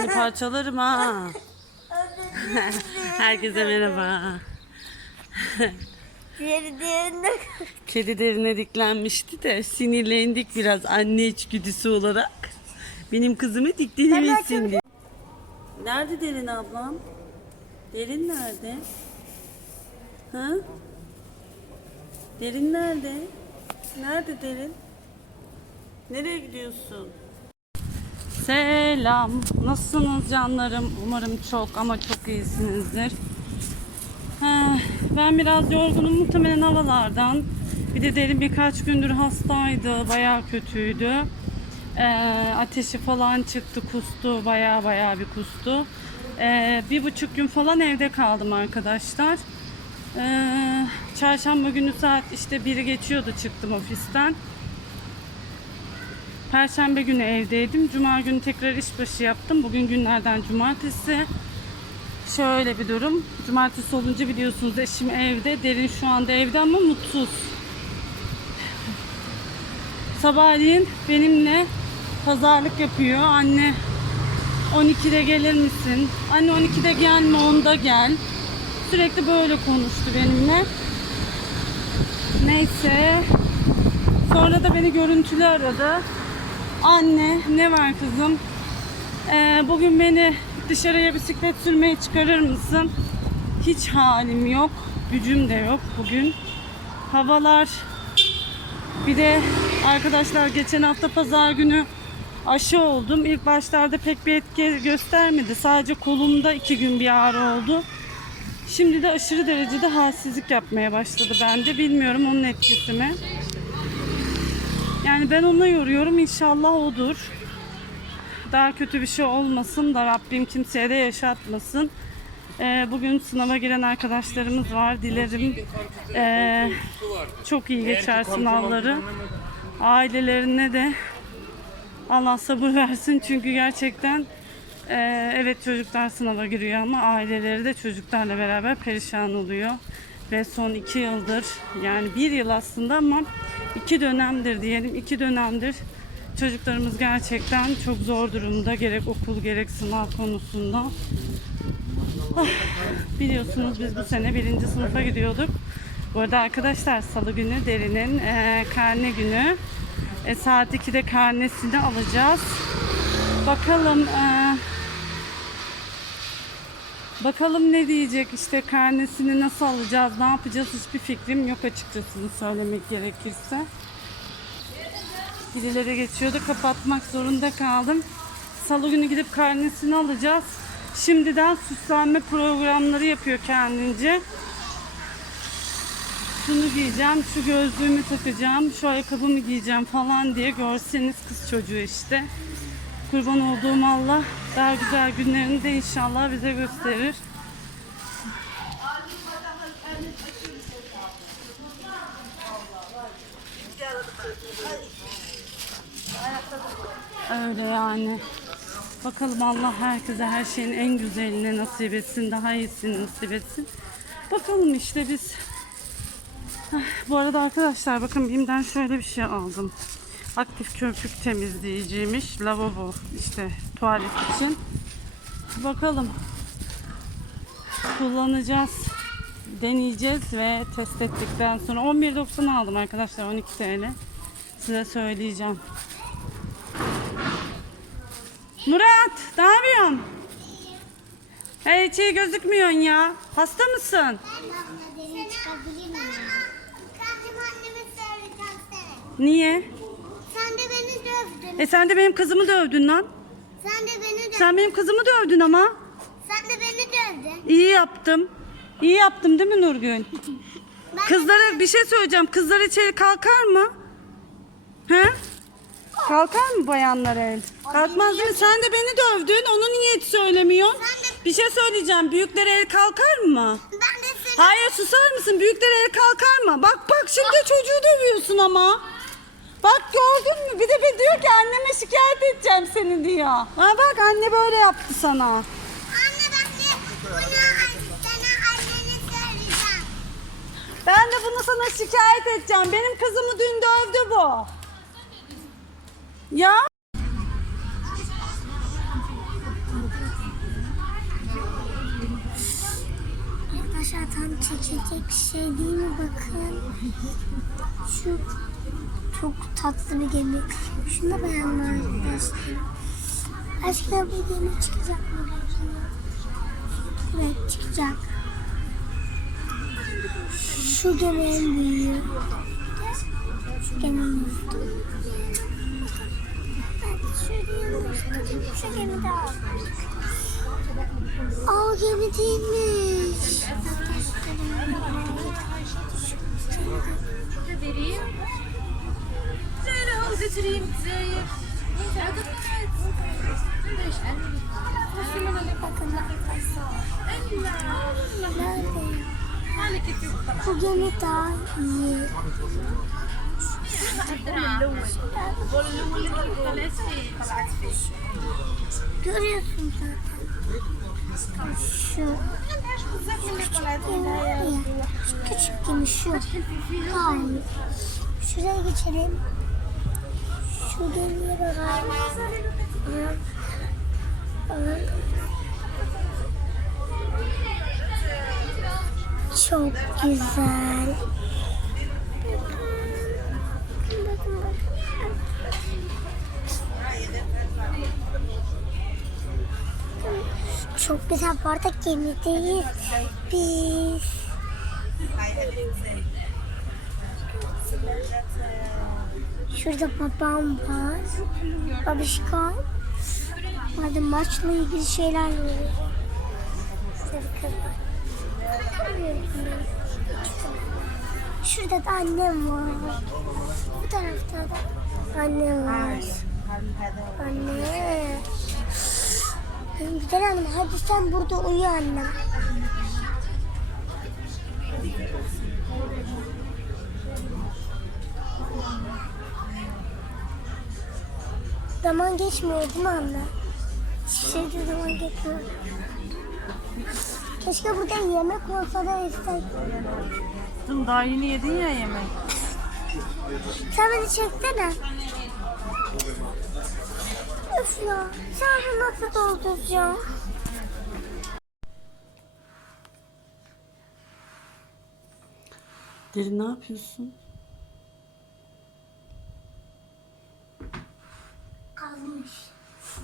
seni parçalarım ha. Herkese merhaba. Diğeri diğerinde Kedi derine diklenmişti de sinirlendik biraz anne içgüdüsü olarak. Benim kızımı diklenemesin diye. Nerede derin ablam? Derin nerede? Ha? Derin nerede? Nerede derin? Nereye gidiyorsun? Selam. Nasılsınız canlarım? Umarım çok ama çok iyisinizdir. Ben biraz yorgunum muhtemelen havalardan. Bir de derin birkaç gündür hastaydı. Bayağı kötüydü. Ee, ateşi falan çıktı, kustu. Bayağı bayağı bir kustu. Ee, bir buçuk gün falan evde kaldım arkadaşlar. Ee, çarşamba günü saat işte biri geçiyordu çıktım ofisten. Perşembe günü evdeydim. Cuma günü tekrar işbaşı yaptım. Bugün günlerden cumartesi. Şöyle bir durum. Cumartesi olunca biliyorsunuz eşim evde. Derin şu anda evde ama mutsuz. Sabahleyin benimle pazarlık yapıyor. Anne 12'de gelir misin? Anne 12'de gelme 10'da gel. Sürekli böyle konuştu benimle. Neyse. Sonra da beni görüntülü aradı. Anne ne var kızım? Ee, bugün beni dışarıya bisiklet sürmeye çıkarır mısın? Hiç halim yok. Gücüm de yok bugün. Havalar bir de arkadaşlar geçen hafta pazar günü aşı oldum. İlk başlarda pek bir etki göstermedi. Sadece kolumda iki gün bir ağrı oldu. Şimdi de aşırı derecede halsizlik yapmaya başladı bende. Bilmiyorum onun etkisi mi? Yani ben ona yoruyorum. İnşallah odur daha kötü bir şey olmasın da Rabbim kimseye de yaşatmasın. Ee, bugün sınava giren arkadaşlarımız var. Dilerim ee, çok iyi geçer sınavları. Ailelerine de Allah sabır versin çünkü gerçekten ee, evet çocuklar sınava giriyor ama aileleri de çocuklarla beraber perişan oluyor. Ve son iki yıldır yani bir yıl aslında ama iki dönemdir diyelim iki dönemdir Çocuklarımız gerçekten çok zor durumda gerek okul gerek sınav konusunda. Ah, biliyorsunuz biz bu sene birinci sınıfa gidiyorduk. Bu arada arkadaşlar salı günü derinin e, karne günü. E, saat 2'de karnesini alacağız. Bakalım e, bakalım ne diyecek işte karnesini nasıl alacağız ne yapacağız hiçbir fikrim yok açıkçası söylemek gerekirse. Birileri geçiyordu. Kapatmak zorunda kaldım. Salı günü gidip karnesini alacağız. Şimdiden süslenme programları yapıyor kendince. Şunu giyeceğim, şu gözlüğümü takacağım, şu ayakkabımı giyeceğim falan diye görseniz kız çocuğu işte. Kurban olduğum Allah daha güzel günlerini de inşallah bize gösterir. Öyle yani. Bakalım Allah herkese her şeyin en güzelini nasip etsin, daha iyisini nasip etsin. Bakalım işte biz. Bu arada arkadaşlar bakın BİM'den şöyle bir şey aldım. Aktif köpük temizleyiciymiş. Lavabo işte tuvalet için. Bakalım. Kullanacağız. Deneyeceğiz ve test ettikten sonra 11.90 aldım arkadaşlar 12 TL. Size söyleyeceğim. Murat, ne yapıyorsun? Hey, hiç iyi gözükmüyorsun ya. Hasta mısın? Niye? Sen de beni dövdün. E sen de benim kızımı dövdün lan. Sen de beni dövdün. Sen benim kızımı dövdün ama. Sen de beni dövdün. İyi yaptım. İyi yaptım değil mi Nurgül? Ben Kızlara bir şey söyleyeceğim. Kızlar içeri kalkar mı? He? Kalkar mı bayanlar el? Kalkmaz değil mi? Sen de beni dövdün. Onu niye hiç söylemiyorsun? De- Bir şey söyleyeceğim. Büyüklere el kalkar mı? Ben de seni... Hayır susar mısın? Büyüklere el kalkar mı? Bak bak şimdi çocuğu dövüyorsun ama. Bak gördün mü? Bir de bir diyor ki anneme şikayet edeceğim seni diyor. Ha bak anne böyle yaptı sana. Anne bak ne? Buna sana anneni söyleyeceğim. Ben de bunu sana şikayet edeceğim. Benim kızımı dün dövdü bu. Ya? Arkadaşlar tam çekilecek bir şey değil mi bakın. Şu çok tatlı bir gemi. Şunu da beğendim arkadaşlar. Aşkına bu gemi çıkacak mı? Evet çıkacak. Şu gemi en büyüğü. Şu gemi en büyüğü. Şu gemi daha. Aa gemi değilmiş. vereyim. Zehra al götüreyim Zehra. Bakın Nerede? Bu gemi daha iyi. Görüyorsun zaten. Şu. Küçük gemi var ya. Şu küçük gemi şu. Daha iyi. Şuraya geçelim. Çok güzel. Çok güzel. Bu arada gemideyiz. Biz. Şurada babam var. Babişka. Orada maçla ilgili şeyler oluyor. Şurada da annem var. Bu tarafta da annem var. Anne. Güzel hanım hadi sen burada uyu annem. Zaman geçmiyor değil mi anne? Şişede zaman geçmiyor. Keşke burada yemek olsa da yesek. Kızım daha yeni yedin ya yemek. Sen beni çeksene. Üf ya. Sen bunu nasıl dolduracağım? Derin ne yapıyorsun?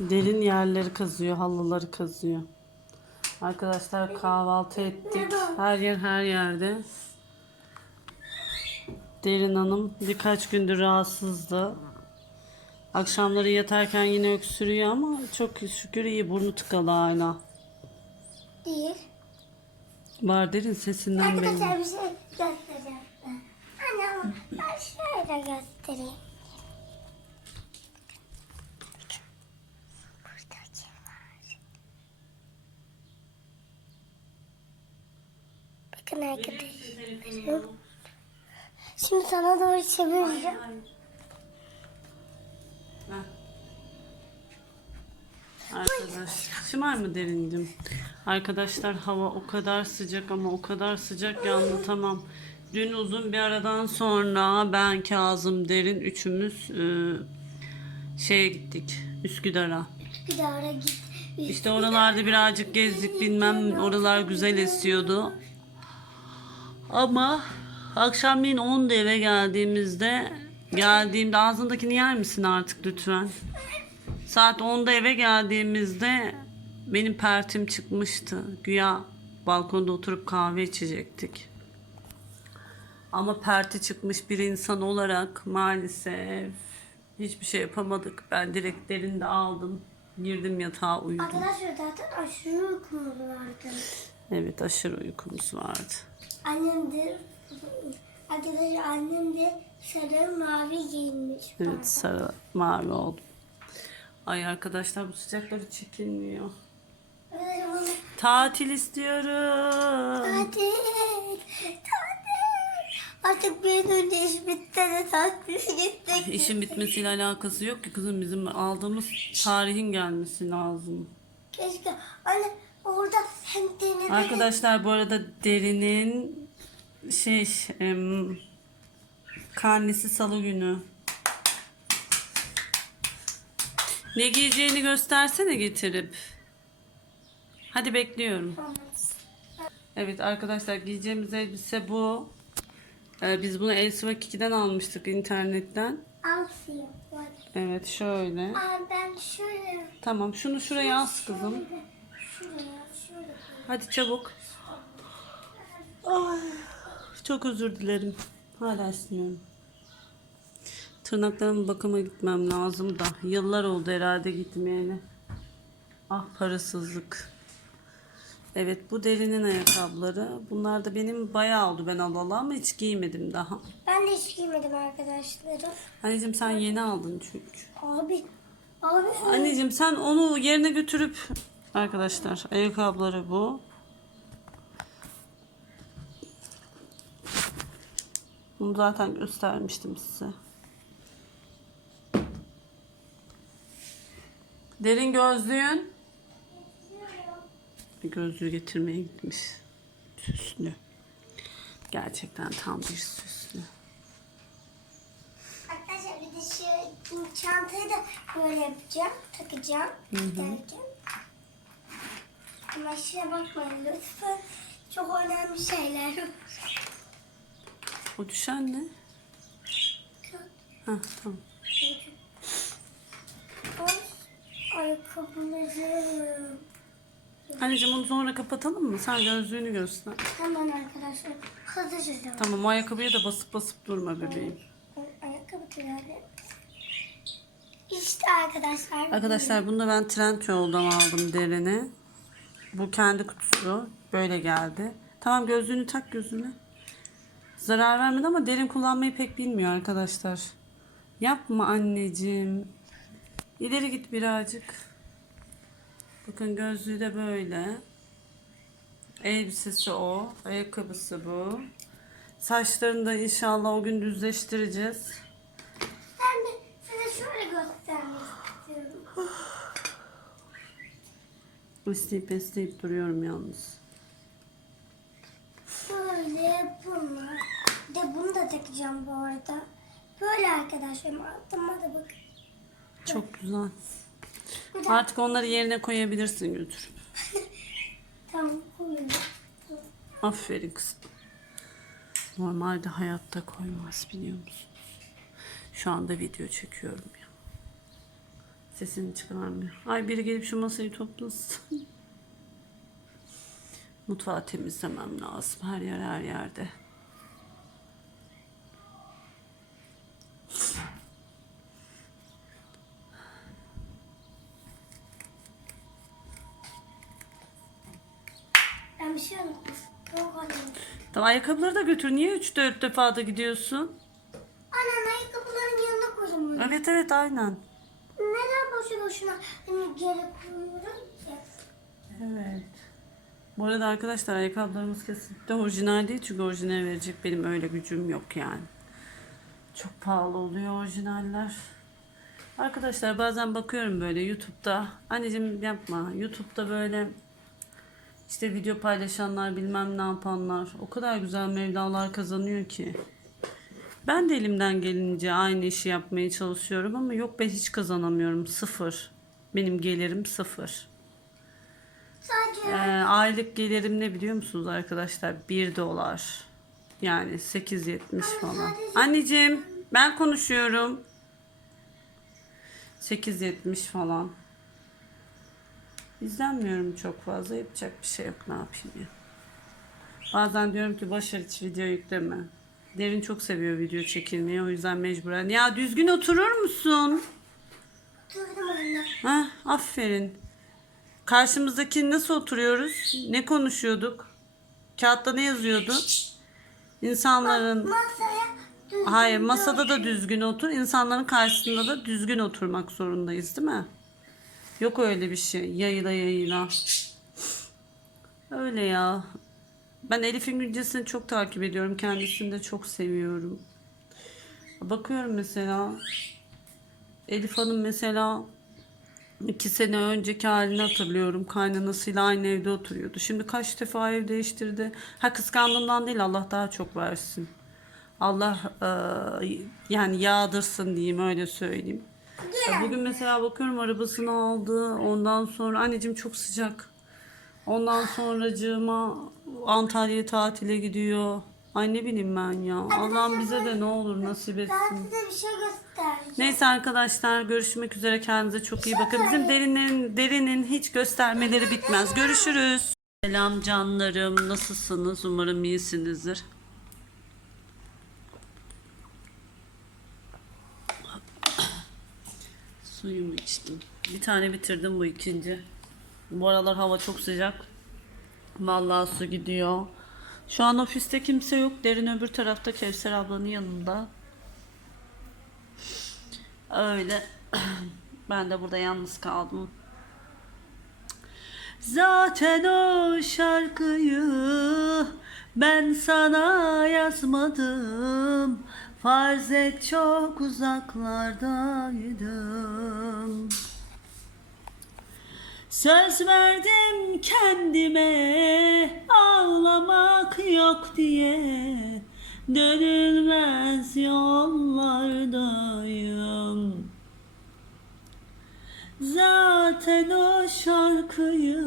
Derin yerleri kazıyor, halıları kazıyor. Arkadaşlar kahvaltı ettik. Her yer her yerde. Derin Hanım birkaç gündür rahatsızdı. Akşamları yatarken yine öksürüyor ama çok şükür iyi. Burnu tıkalı hala. Değil. Var Derin sesinden belli. Arkadaşlar bir şey göstereceğim. Anne ama ben şöyle göstereyim. Burada kim var? Bakın arkadaşlar. Şimdi sana doğru çevireceğim. Arkadaş, şımar mı derincim? Arkadaşlar hava o kadar sıcak ama o kadar sıcak yandı tamam. Dün uzun bir aradan sonra ben Kazım Derin üçümüz e, şeye gittik Üsküdar'a. Daha git. İşte oralarda birazcık gezdik bilmem oralar güzel esiyordu. Ama akşamleyin 10'da eve geldiğimizde geldiğimde ağzındakini yer misin artık lütfen? Saat 10'da eve geldiğimizde benim pertim çıkmıştı. Güya balkonda oturup kahve içecektik. Ama perti çıkmış bir insan olarak maalesef hiçbir şey yapamadık. Ben direkt derinde aldım. Girdim yatağa uyudum. Arkadaşlar zaten aşırı uykumuz vardı. Evet aşırı uykumuz vardı. Annem de arkadaşlar annem de sarı mavi giyinmiş. Evet sarı mavi oldum. Ay arkadaşlar bu sıcaklar hiç çekilmiyor. Bana Tatil istiyorum. tatil, tatil. Artık bir önce iş bitti de tatile gittik. İşin bitmesiyle alakası yok ki kızım bizim aldığımız tarihin gelmesi lazım. Keşke anne orada hem denize Arkadaşlar bu arada derinin şey em, karnesi salı günü. Ne giyeceğini göstersene getirip. Hadi bekliyorum. Evet arkadaşlar giyeceğimiz elbise bu. Ee, biz bunu Elsiva Kiki'den almıştık internetten. Evet şöyle. Ben şöyle. Tamam şunu şuraya as kızım. Hadi çabuk. Ay, çok özür dilerim. Hala silmiyorum. Tırnaklarımın bakıma gitmem lazım da. Yıllar oldu herhalde gitmeyeli. Ah parasızlık. Evet bu derinin ayakkabıları. Bunlar da benim bayağı oldu ben alalı ama hiç giymedim daha. Ben de hiç giymedim arkadaşlarım. Anneciğim sen yeni aldın çünkü. Abi. Abi. Anneciğim sen onu yerine götürüp arkadaşlar ayakkabıları bu. Bunu zaten göstermiştim size. Derin gözlüğün. Gözlüğü getirmeye gitmiş. Süslü. Gerçekten tam bir süslü. Arkadaşlar bir de şu çantayı da böyle yapacağım. Takacağım. Giderken. Şuna bakmayın lütfen. Çok önemli şeyler. O düşen ne? Hah tamam. Ayakkabılarım. Anneciğim onu sonra kapatalım mı? Sen gözlüğünü göster. Hemen arkadaşlar. Hazırız. Tamam o ayakkabıya da basıp basıp durma bebeğim. Ayakkabı kırarım. İşte arkadaşlar. Arkadaşlar bunu da ben Trendyol'dan aldım derini. Bu kendi kutusu. Böyle geldi. Tamam gözlüğünü tak gözüne. Zarar vermedi ama derin kullanmayı pek bilmiyor arkadaşlar. Yapma anneciğim. İleri git birazcık. Bakın gözlüğü de böyle. Elbisesi o. Ayakkabısı bu. Saçlarını da inşallah o gün düzleştireceğiz. Ben de size şöyle göstermek istiyorum. İsteyip isteyip duruyorum yalnız. Böyle. Bir de bunu da takacağım bu arada. Böyle arkadaşlarım altıma da bakın. Çok güzel. Bir de Artık onları yerine koyabilirsin götür. tamam koyuyorum. Aferin kızım. Normalde hayatta koymaz biliyor musun? Şu anda video çekiyorum ya. Sesini çıkarmıyor. Ay biri gelip şu masayı toplasın. Mutfağı temizlemem lazım. Her yer her yerde. Ben bir şey unuttum. Tamam ayakkabıları da götür. Niye 3-4 defa da gidiyorsun? Annem ayakkabıların yanına koydum. Evet evet aynen. Boşu boşuna hani geri koyuyorum ki? Evet. Bu arada arkadaşlar ayakkabılarımız kesinlikle orijinal değil çünkü orijinal verecek benim öyle gücüm yok yani. Çok pahalı oluyor orijinaller. Arkadaşlar bazen bakıyorum böyle YouTube'da. Anneciğim yapma. YouTube'da böyle işte video paylaşanlar bilmem ne yapanlar o kadar güzel mevlalar kazanıyor ki. Ben de elimden gelince aynı işi yapmaya çalışıyorum ama yok ben hiç kazanamıyorum. Sıfır. Benim gelirim sıfır. Sadece Ee, aylık gelirim ne biliyor musunuz arkadaşlar? 1 dolar. Yani 8.70 falan. Anneciğim ben konuşuyorum. 8.70 falan. İzlenmiyorum çok fazla. Yapacak bir şey yok. Ne yapayım ya. Bazen diyorum ki Başar hiç video yükleme. Derin çok seviyor video çekilmeyi. O yüzden mecburen. Ya düzgün oturur musun? oturdum anne. Ha, aferin. Karşımızdaki nasıl oturuyoruz? Ne konuşuyorduk? Kağıtta ne yazıyordu? İnsanların Masaya düzgün Hayır, masada da düzgün otur. İnsanların karşısında da düzgün oturmak zorundayız, değil mi? Yok öyle bir şey. Yayla yayla. Öyle ya. Ben Elif'in güncesini çok takip ediyorum. Kendisini de çok seviyorum. Bakıyorum mesela. Elif Hanım mesela iki sene önceki halini hatırlıyorum. Kaynanasıyla aynı evde oturuyordu. Şimdi kaç defa ev değiştirdi. Ha kıskandığımdan değil Allah daha çok versin. Allah e, yani yağdırsın diyeyim öyle söyleyeyim. Bugün mesela bakıyorum arabasını aldı. Ondan sonra anneciğim çok sıcak. Ondan sonracığıma Antalya tatile gidiyor. Ay ne bileyim ben ya. Allah'ım bize de ne olur nasip Ben etsin. size bir şey göstereceğim. Neyse arkadaşlar görüşmek üzere kendinize çok iyi bakın. Bizim derinin derinin hiç göstermeleri bitmez. Görüşürüz. Selam canlarım. Nasılsınız? Umarım iyisinizdir. Suyumu içtim. Bir tane bitirdim bu ikinci. Bu aralar hava çok sıcak. Vallahi su gidiyor. Şu an ofiste kimse yok. Derin öbür tarafta Kevser ablanın yanında. Öyle. Ben de burada yalnız kaldım. Zaten o şarkıyı ben sana yazmadım. Farz et çok uzaklardaydım. Söz verdim kendime ağlamak yok diye. Dönülmez yollardayım. Zaten o şarkıyı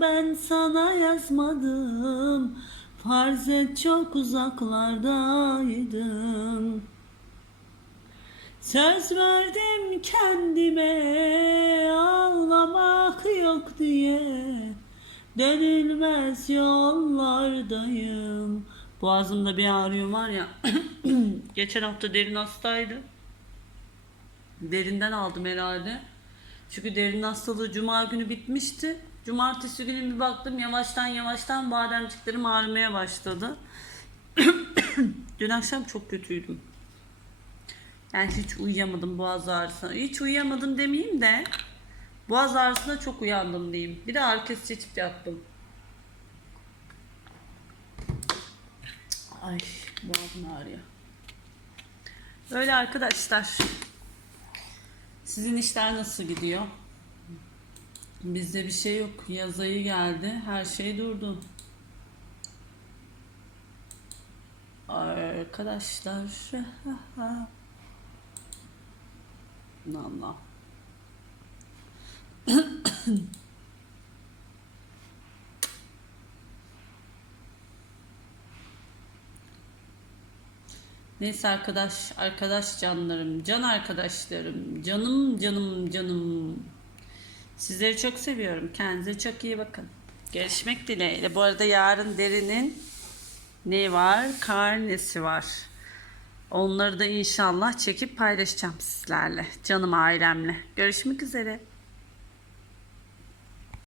ben sana yazmadım. Farz et çok uzaklardaydım Söz verdim kendime ağlamak yok diye. Dönülmez yollardayım. Boğazımda bir ağrıyor var ya. Geçen hafta derin hastaydı Derinden aldım herhalde. Çünkü derin hastalığı cuma günü bitmişti. Cumartesi günü bir baktım yavaştan yavaştan bademciklerim ağrımaya başladı. Dün akşam çok kötüydüm yani hiç uyuyamadım boğaz ağrısına. Hiç uyuyamadım demeyeyim de boğaz ağrısına çok uyandım diyeyim. Bir de ağrı kesici yattım. Ay boğazım ağrıyor. Öyle arkadaşlar. Sizin işler nasıl gidiyor? Bizde bir şey yok. Yaz ayı geldi. Her şey durdu. Arkadaşlar. Allah. Neyse arkadaş, arkadaş canlarım, can arkadaşlarım, canım canım canım. Sizleri çok seviyorum. Kendinize çok iyi bakın. Görüşmek dileğiyle. Bu arada yarın derinin ne var? Karnesi var. Onları da inşallah çekip paylaşacağım sizlerle. Canım ailemle. Görüşmek üzere.